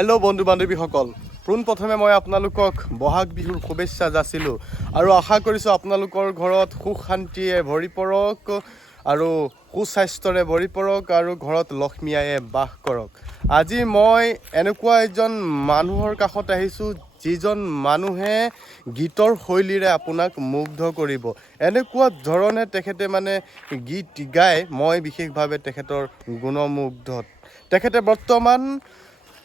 Hello' বন্ধু বান্ধৱীসকল, পোনপ্ৰথমে মই আপোনালোকক বহাগ বিহুৰ শুভেচ্ছা যাচিলোঁ আৰু আশা কৰিছোঁ আপোনালোকৰ ঘৰত সুখ শান্তিয়ে ভৰি পৰক আৰু সুস্বাস্থ্যৰে ভৰি পৰক আৰু ঘৰত লক্ষ্মী আয়ে বাস কৰক। আজি মই এনেকুৱা এজন মানুহৰ কাষত আহিছোঁ যিজন মানুহে গীতৰ শৈলীৰে আপোনাক মুগ্ধ কৰিব। এনেকুৱা ধৰণে তেখেতে গীত গায়, মই বিশেষভাৱে তেখেতৰ গুণমুগ্ধত। তেখেতে বৰ্তমান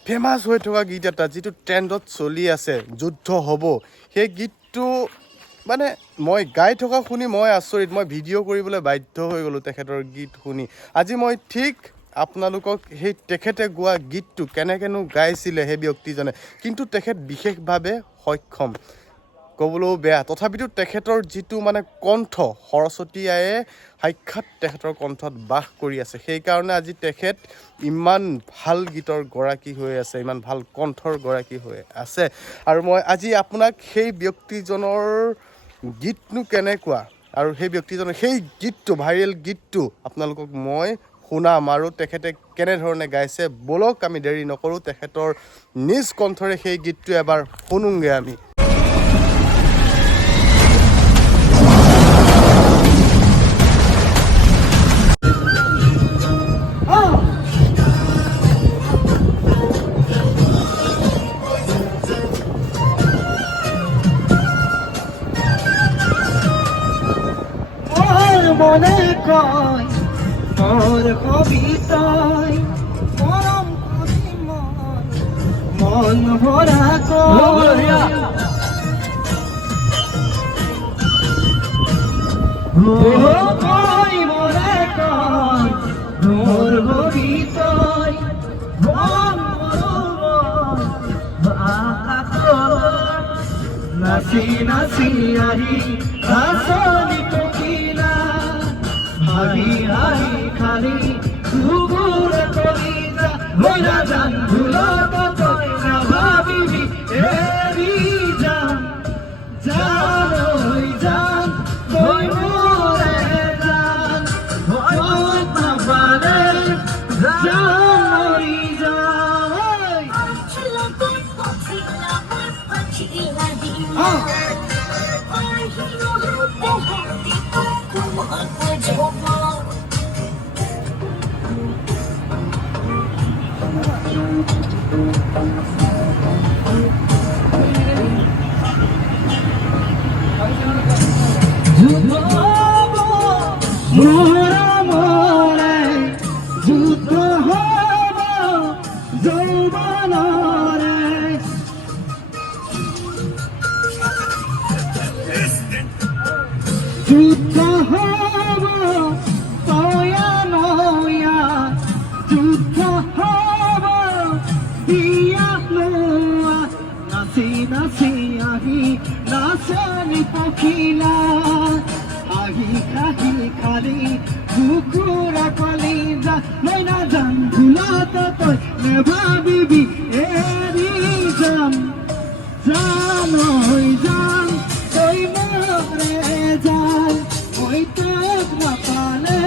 ফেমাছ হৈ থকা গীত এটা যিটো ট্ৰেণ্ডত চলি আছে, যুদ্ধ হ'ব, সেই গীতটো মই গাই থকা শুনি মই আচৰিত। মই ভিডিঅ' কৰিবলৈ বাধ্য হৈ গ'লোঁ তেখেতৰ গীত শুনি। আজি মই ঠিক আপোনালোকক সেই তেখেতে গোৱা গীতটো কেনেকৈনো গাইছিলে সেই ব্যক্তিজনে, কিন্তু তেখেত বিশেষভাৱে সক্ষম, ক'বলৈও বেয়া। তথাপিতো তেখেতৰ যিটো কণ্ঠ, সৰস্বতী আয়ে সাক্ষাৎ তেখেতৰ কণ্ঠত বাস কৰি আছে। সেইকাৰণে আজি তেখেত ইমান ভাল গীতৰ গৰাকী হৈ আছে, ইমান ভাল কণ্ঠৰ গৰাকী হৈ আছে। আৰু মই আজি আপোনাক সেই ব্যক্তিজনৰ গীতনো কেনেকুৱা আৰু সেই ব্যক্তিজনৰ সেই গীতটো, ভাইৰেল গীতটো আপোনালোকক মই শুনাম আৰু তেখেতে কেনেধৰণে গাইছে। ব'লক আমি দেৰি নকৰোঁ, তেখেতৰ নিজ কণ্ঠৰে সেই গীতটো এবাৰ শুনোংগে আমি। মনে কয় তোর কবিতায় মরম করি মন ভরা কয় মনে কয় তোর কবিতায় মন নাচি নাচি আহি রাসনি কোকিলা হাহি হাহি খালি দুগুরে কলিজা হইরা যান ভুলত তই না ভাবিবি এরি যান যান ওই যান তুই মরে যান হয় না পারে যান মরি যান মোরা মোরে যুদ্ধ হব যৌবনরে যুদ্ধ হব তয়া নয়া যুদ্ধ হব দিয়া নোয়া নাচি নাচি আহি নাচনি পখিলা আহি খাহি খালি কুকুরা কলিজা নইনা যান ভুলত তই নেভাবিবি এরি যাম যান ওই যান তই মরে যান ওই তোক না পালে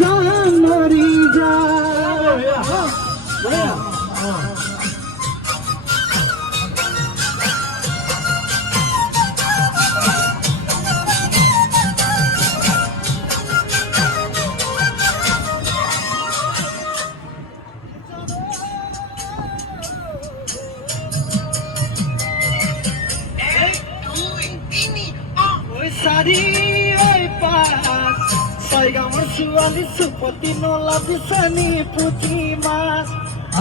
যান মরি যান Sari oi pas Soy gamor suali supoti nola bisani puti mas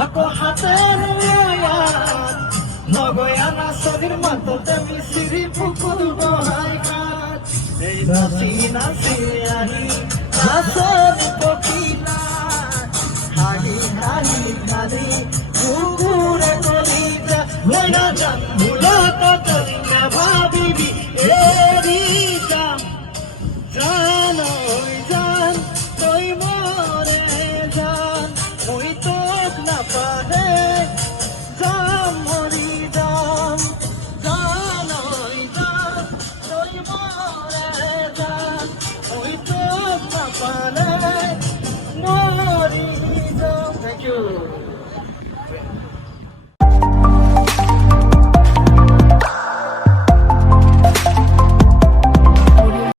Ako hater ayat Nogoyana sodir mato temi siri pukul bohai kat Ei nasi nasi ahi Asani pokila Hari hari hari